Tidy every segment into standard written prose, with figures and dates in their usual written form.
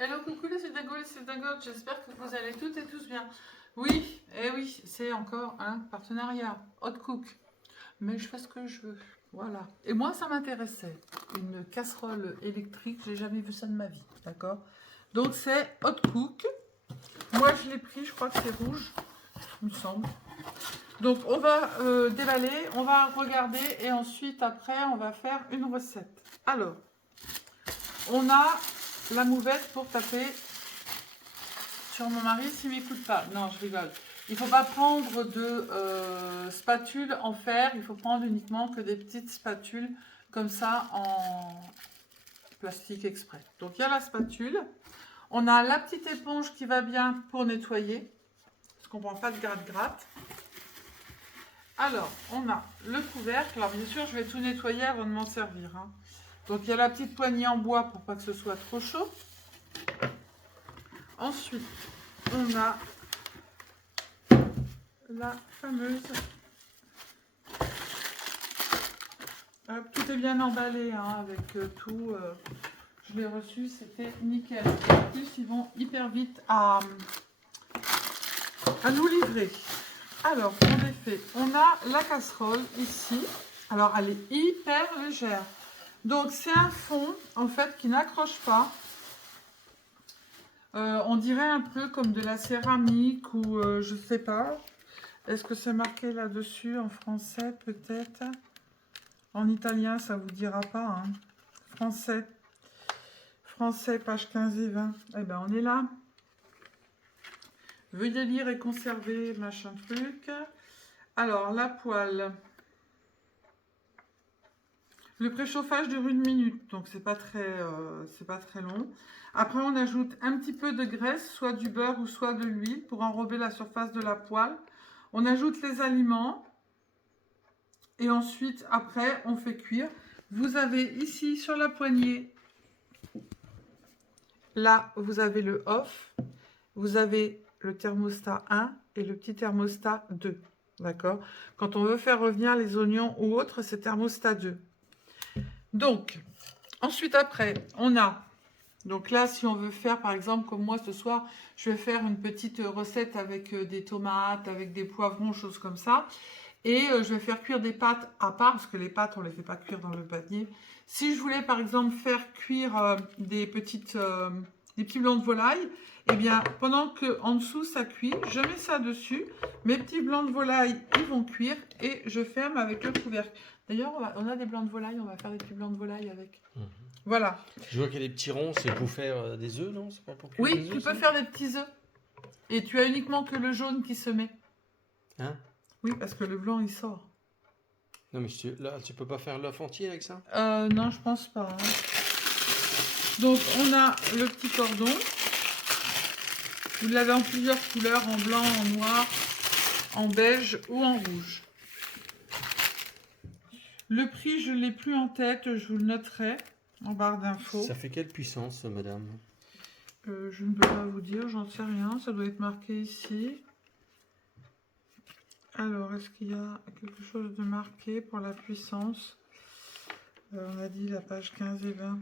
Hello, coucou les Dingotes, j'espère que vous allez toutes et tous bien. Oui, et oui, c'est encore un partenariat, Hot Cook. Mais je fais ce que je veux, voilà. Et moi, ça m'intéressait, une casserole électrique, j'ai jamais vu ça de ma vie, d'accord? Donc c'est Hot Cook. Moi, je l'ai pris, je crois que c'est rouge, il me semble. Donc on va déballer, on va regarder et ensuite, après, on va faire une recette. Alors, on a la mouvette pour taper sur mon mari s'il m'écoute pas. Non, je rigole. Il ne faut pas prendre de spatule en fer. Il faut prendre uniquement que des petites spatules comme ça en plastique exprès. Donc il y a la spatule. On a la petite éponge qui va bien pour nettoyer. Parce qu'on ne prend pas de gratte-gratte. Alors, on a le couvercle. Alors bien sûr, je vais tout nettoyer avant de m'en servir, hein. Donc il y a la petite poignée en bois pour pas que ce soit trop chaud. Ensuite, on a la fameuse... Hop, tout est bien emballé, hein, avec tout. Je l'ai reçu, c'était nickel. Et en plus, ils vont hyper vite à nous livrer. Alors, en effet, on a la casserole ici. Alors, elle est hyper légère. Donc, c'est un fond, en fait, qui n'accroche pas. On dirait un peu comme de la céramique ou je sais pas. Est-ce que c'est marqué là-dessus en français peut-être? En italien, ça vous dira pas, hein. Français. Français, page 15 et 20. Eh ben, on est là. Veuillez lire et conserver, machin truc. Alors, la poêle. Le préchauffage dure 1 minute, donc c'est pas très long. Après, on ajoute un petit peu de graisse, soit du beurre ou soit de l'huile, pour enrober la surface de la poêle. On ajoute les aliments. Et ensuite, après, on fait cuire. Vous avez ici, sur la poignée, là, vous avez le off. Vous avez le thermostat 1 et le petit thermostat 2. D'accord? Quand on veut faire revenir les oignons ou autre, c'est thermostat 2. Donc, ensuite, après, on a... Donc là, si on veut faire, par exemple, comme moi ce soir, je vais faire une petite recette avec des tomates, avec des poivrons, choses comme ça. Et je vais faire cuire des pâtes à part, parce que les pâtes, on ne les fait pas cuire dans le panier. Si je voulais, par exemple, faire cuire des petits blancs de volaille, eh bien, pendant que en dessous ça cuit, je mets ça dessus. Mes petits blancs de volaille, ils vont cuire et je ferme avec le couvercle. D'ailleurs, on a des blancs de volaille, on va faire des petits blancs de volaille avec. Voilà. Je vois qu'il y a des petits ronds, c'est pour faire des œufs, non? C'est pas pour cuire Oui, des œufs, tu peux ça? faire des petits œufs. Et tu as uniquement que le jaune qui se met. Hein? Oui, parce que le blanc, il sort. Non, mais là, tu peux pas faire l'œuf entier avec ça? Non, je pense pas, hein. Donc, on a le petit cordon. Vous l'avez en plusieurs couleurs, en blanc, en noir, en beige ou en rouge. Le prix, je ne l'ai plus en tête, je vous le noterai en barre d'infos. Ça fait quelle puissance, madame? Je ne peux pas vous dire, j'en sais rien, ça doit être marqué ici. Alors, est-ce qu'il y a quelque chose de marqué pour la puissance? On a dit la page 15 et 20.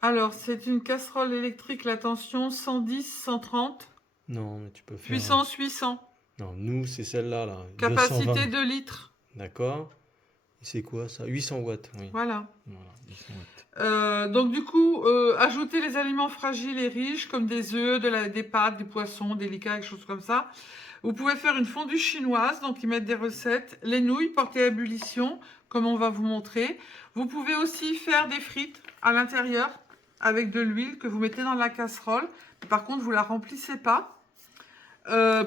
Alors, c'est une casserole électrique, la tension 110-130. Non, mais tu peux faire... Puissance 800. Non, nous, c'est celle-là, là. Capacité 220. 2 litres. D'accord. Et c'est quoi, ça? 800 watts, oui. Voilà. Voilà, 800 watts. Donc du coup, ajoutez les aliments fragiles et riches comme des œufs, des pâtes, des poissons délicats, des choses comme ça. Vous pouvez faire une fondue chinoise, donc ils mettent des recettes. Les nouilles portées à ébullition, comme on va vous montrer. Vous pouvez aussi faire des frites à l'intérieur avec de l'huile que vous mettez dans la casserole. Par contre, vous la remplissez pas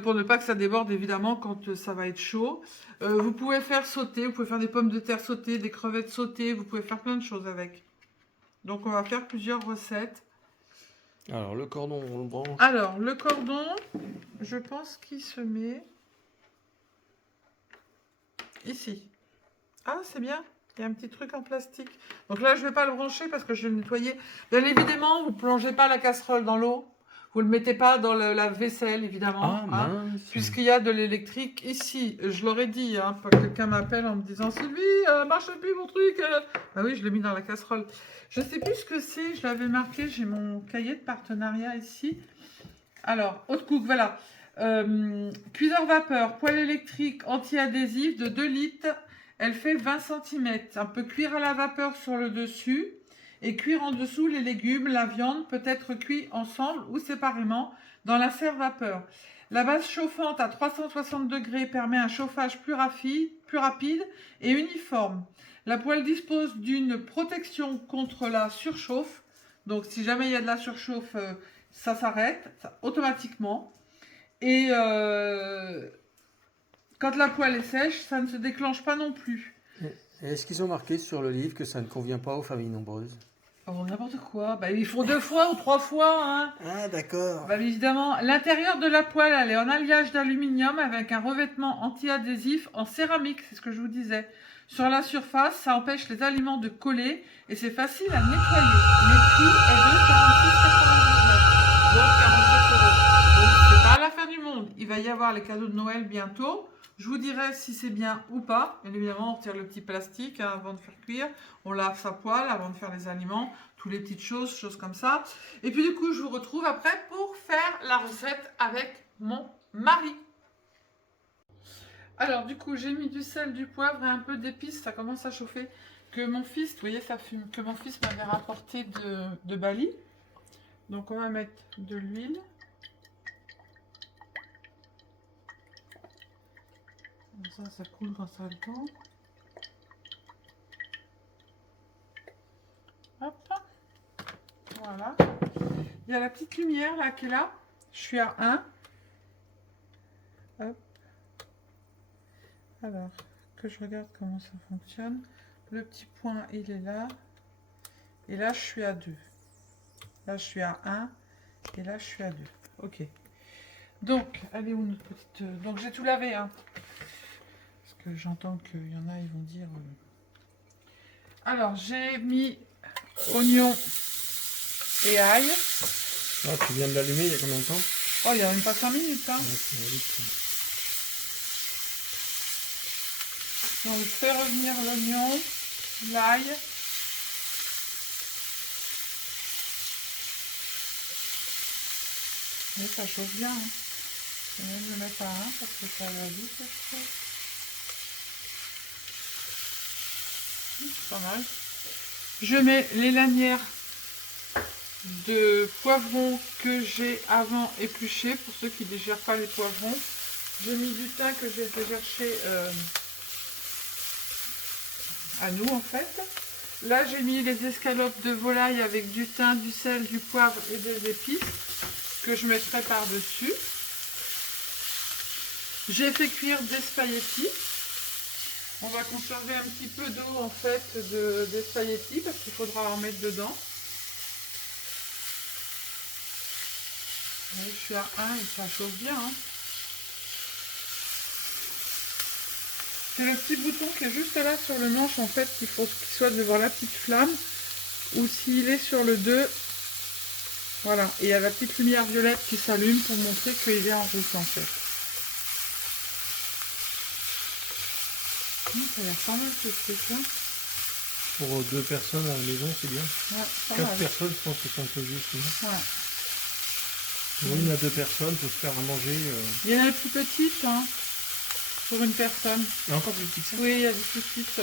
pour ne pas que ça déborde évidemment quand ça va être chaud. Vous pouvez faire sauter, vous pouvez faire des pommes de terre sautées, des crevettes sautées, vous pouvez faire plein de choses avec. Donc on va faire plusieurs recettes. Alors, le cordon, on le branche. Alors, le cordon, je pense qu'il se met ici. Ah, c'est bien. Il y a un petit truc en plastique. Donc là, je ne vais pas le brancher parce que je vais le nettoyer. Bien évidemment, vous ne plongez pas la casserole dans l'eau. Vous ne le mettez pas dans le lave-vaisselle, évidemment. Ah, hein, mince. puisqu'il y a de l'électrique ici. Je l'aurais dit, hein, pas que quelqu'un m'appelle en me disant « Sylvie, marche plus mon truc Ah oui, je l'ai mis dans la casserole. Je sais plus ce que c'est, je l'avais marqué, j'ai mon cahier de partenariat ici. Alors, haute cook, voilà. Cuiseur vapeur, poêle électrique anti-adhésif de 2 litres. Elle fait 20 cm. On peut cuire à la vapeur sur le dessus et cuire en dessous les légumes. La viande peut être cuite ensemble ou séparément dans la serre vapeur. La base chauffante à 360 degrés permet un chauffage plus rapide et uniforme. La poêle dispose d'une protection contre la surchauffe. Donc, si jamais il y a de la surchauffe, ça s'arrête automatiquement. Et quand la poêle est sèche, ça ne se déclenche pas non plus. Et est-ce qu'ils ont marqué sur le livre que ça ne convient pas aux familles nombreuses? Oh, n'importe quoi. Bah, ils font 2 fois ou 3 fois. Hein. Ah, d'accord. Bah, évidemment, l'intérieur de la poêle, elle est en alliage d'aluminium avec un revêtement anti-adhésif en céramique. C'est ce que je vous disais. Sur la surface, ça empêche les aliments de coller et c'est facile à nettoyer. Le prix est de 46,99. Donc 47 €. Donc c'est pas la fin du monde. Il va y avoir les cadeaux de Noël bientôt. Je vous dirai si c'est bien ou pas. Bien évidemment, on retire le petit plastique hein, avant de faire cuire. On lave sa poêle avant de faire les aliments. Toutes les petites choses comme ça. Et puis du coup, je vous retrouve après pour faire la recette avec mon mari. Alors du coup, j'ai mis du sel, du poivre et un peu d'épices. Ça commence à chauffer. Que mon fils, vous voyez, ça fume. Que mon fils m'avait rapporté de Bali. Donc on va mettre de l'huile. Ça coule quand ça a le temps. Hop. Voilà. Il y a la petite lumière là qui est là. Je suis à 1. Hop. Alors, que je regarde comment ça fonctionne. Le petit point, il est là. Et là, je suis à 2. Là, je suis à 1. Et là, je suis à 2. Ok. Donc, elle est où notre petite... Donc, j'ai tout lavé, hein. Parce que j'entends qu'il y en a, ils vont dire... Alors, j'ai mis oignon et ail. Ah, tu viens de l'allumer il y a combien de temps? Oh, il n'y a même pas 5 minutes, hein. Ouais, Donc, je fais revenir l'oignon, l'ail. Et ça chauffe bien, hein. Je vais même le mettre à 1 parce que ça va vite, je trouve. C'est pas mal. Je mets les lanières de poivrons que j'ai avant épluchés, pour ceux qui ne dégèrent pas les poivrons. J'ai mis du thym que j'ai été chercher à nous en fait. Là j'ai mis les escalopes de volaille avec du thym, du sel, du poivre et des épices que je mettrai par dessus. J'ai fait cuire des spaghettis. On va conserver un petit peu d'eau en fait des spaghettis parce qu'il faudra en mettre dedans. Ouais, je suis à 1 et ça chauffe bien. Hein. C'est le petit bouton qui est juste là sur le manche en fait qu'il faut qu'il soit devant la petite flamme. Ou s'il est sur le 2, voilà. Et il y a la petite lumière violette qui s'allume pour montrer qu'il est en route en fait. Ça a l'air pas mal ce truc là. Pour 2 personnes à la maison, c'est bien. Ouais, 4 personnes, je pense que c'est un peu juste. Ouais. Il y a 2 personnes, il faut se faire à manger. Il y en a des plus petites, hein, pour une personne. Il y a encore plus petites que ça? Oui, il y a des plus petites.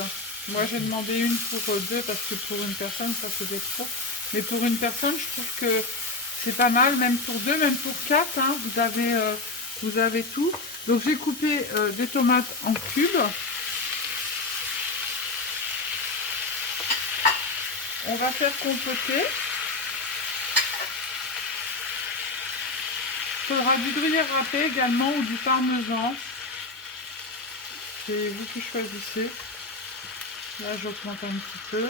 Moi, j'ai demandé une pour 2 parce que pour une personne, ça faisait trop. Mais pour une personne, je trouve que c'est pas mal, même pour 2, même pour 4. Hein, vous avez tout. Donc, j'ai coupé des tomates en cubes. On va faire compoter. Il faudra du gruyère râpé également ou du parmesan. C'est vous qui choisissez. Là, j'augmente un petit peu.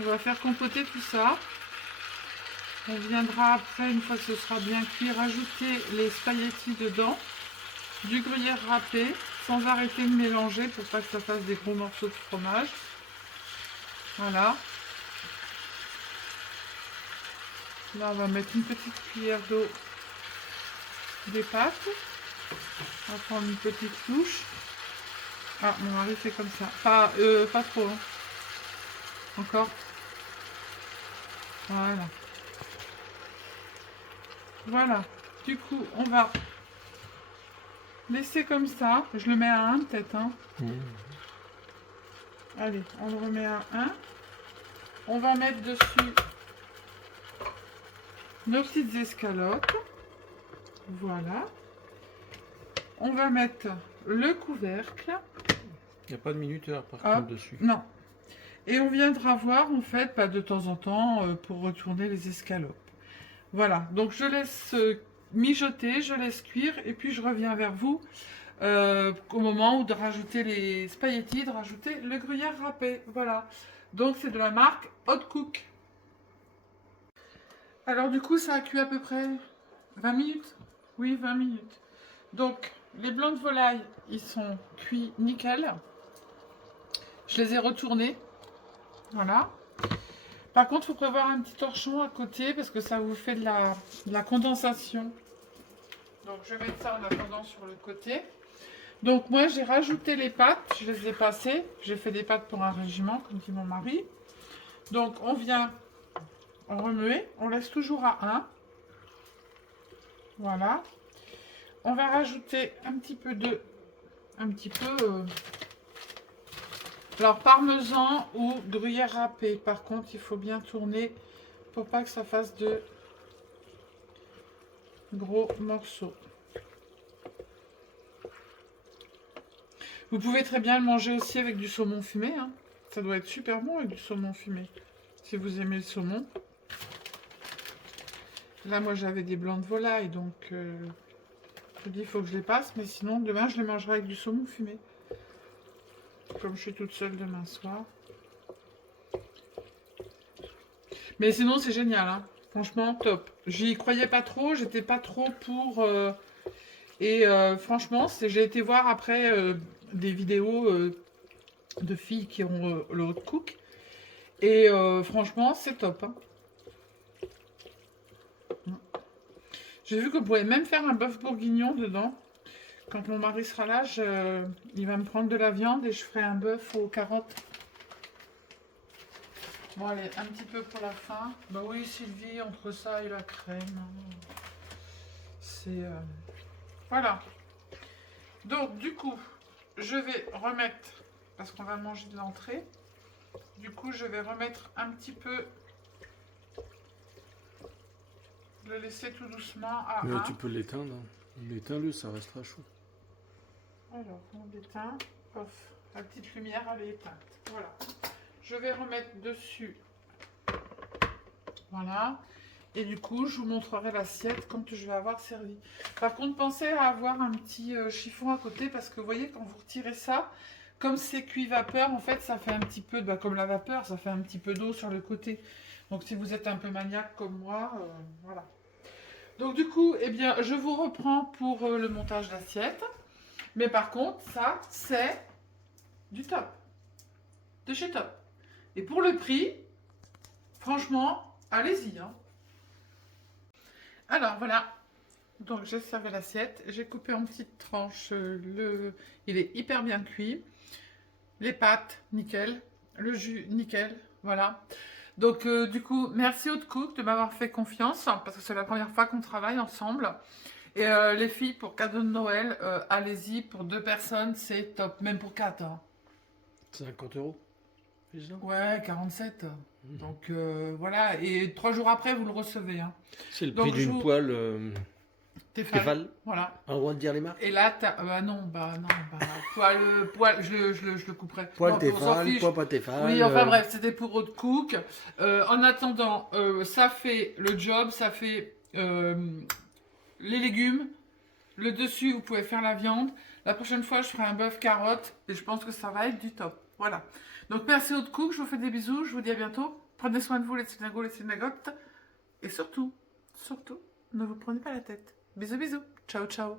On va faire compoter tout ça. On viendra après, une fois que ce sera bien cuit, rajouter les spaghettis dedans. Du gruyère râpé, sans arrêter de mélanger pour pas que ça fasse des gros morceaux de fromage. Voilà. Là, on va mettre une petite cuillère d'eau des pâtes. On va prendre une petite touche. Ah, mon mari fait comme ça. Pas trop. Hein. Encore. Voilà. Voilà. Du coup, on va laisser comme ça. Je le mets à 1 peut-être. Hein. Allez, on le remet à 1. On va mettre dessus nos petites escalopes. Voilà. On va mettre le couvercle. Il n'y a pas de minuteur par Hop. contre dessus. Non. Et on viendra voir en fait de temps en temps pour retourner les escalopes. Voilà. Donc je laisse mijoter, je laisse cuire et puis je reviens vers vous au moment où de rajouter les spaghettis, de rajouter le gruyère râpé. Voilà. Donc c'est de la marque Hot Cook. Alors du coup ça a cuit à peu près 20 minutes. Oui, 20 minutes. Donc les blancs de volaille, ils sont cuits nickel. Je les ai retournés. Voilà. Par contre, il faut prévoir un petit torchon à côté parce que ça vous fait de la condensation. Donc je vais mettre ça en attendant sur le côté. Donc moi j'ai rajouté les pâtes, je les ai passées. J'ai fait des pâtes pour un régiment, comme dit mon mari. Donc on vient remuer, on laisse toujours à 1. Voilà. On va rajouter un petit peu de... alors parmesan ou gruyère râpé. Par contre, il faut bien tourner pour pas que ça fasse de gros morceaux. Vous pouvez très bien le manger aussi avec du saumon fumé. Hein. Ça doit être super bon avec du saumon fumé. Si vous aimez le saumon. Là, moi, j'avais des blancs de volaille. Donc, je dis, il faut que je les passe. Mais sinon, demain, je les mangerai avec du saumon fumé. Comme je suis toute seule demain soir. Mais sinon, c'est génial. Hein. Franchement, top. J'y croyais pas trop. J'étais pas trop pour... franchement, j'ai été voir après des vidéos de filles qui ont le hot cook. Et franchement, c'est top. Hein. J'ai vu qu'on pouvait même faire un bœuf bourguignon dedans. Quand mon mari sera là, il va me prendre de la viande et je ferai un bœuf aux carottes. Bon, allez, un petit peu pour la fin. Bah oui, Sylvie, entre ça et la crème. C'est... Voilà. Donc, du coup, je vais remettre... Parce qu'on va manger de l'entrée. Du coup, je vais remettre un petit peu... Le laisser tout doucement à 1. Tu peux l'éteindre. L'éteins-le, ça restera chaud. Alors, on l'éteint. Off. La petite lumière, elle est éteinte. Voilà. Je vais remettre dessus. Voilà. Et du coup, je vous montrerai l'assiette quand je vais avoir servi. Par contre, pensez à avoir un petit chiffon à côté parce que vous voyez, quand vous retirez ça, comme c'est cuit vapeur, en fait, ça fait un petit peu, comme la vapeur, ça fait un petit peu d'eau sur le côté. Donc, si vous êtes un peu maniaque comme moi, voilà. Donc, du coup, eh bien, je vous reprends pour le montage d'assiette. Mais par contre, ça, c'est du top. De chez Top. Et pour le prix, franchement, allez-y. Hein. Alors, voilà. Donc, j'ai servi l'assiette. J'ai coupé en petites tranches. Il est hyper bien cuit. Les pâtes, nickel. Le jus, nickel. Voilà. Donc, du coup, merci Hot Cook de m'avoir fait confiance. Parce que c'est la première fois qu'on travaille ensemble. Et les filles, pour cadeau de Noël, allez-y. Pour 2 personnes, c'est top. Même pour 4. Hein. 50 €. Ouais, 47. Donc voilà, et 3 jours après, vous le recevez. Hein. C'est le prix d'une poêle Tefal. Voilà. Un droit de dire les marques. Et là, non, poêle, je le couperai. Poêle Tefal, poêle pas Tefal. Oui, enfin bref, c'était pour Hot Cook. En attendant, ça fait le job, ça fait les légumes. Le dessus, vous pouvez faire la viande. La prochaine fois, je ferai un bœuf carotte et je pense que ça va être du top. Voilà. Donc, merci Hot Cook. Je vous fais des bisous. Je vous dis à bientôt. Prenez soin de vous, les synagogues, les synagogues. Et surtout, ne vous prenez pas la tête. Bisous, bisous. Ciao, ciao.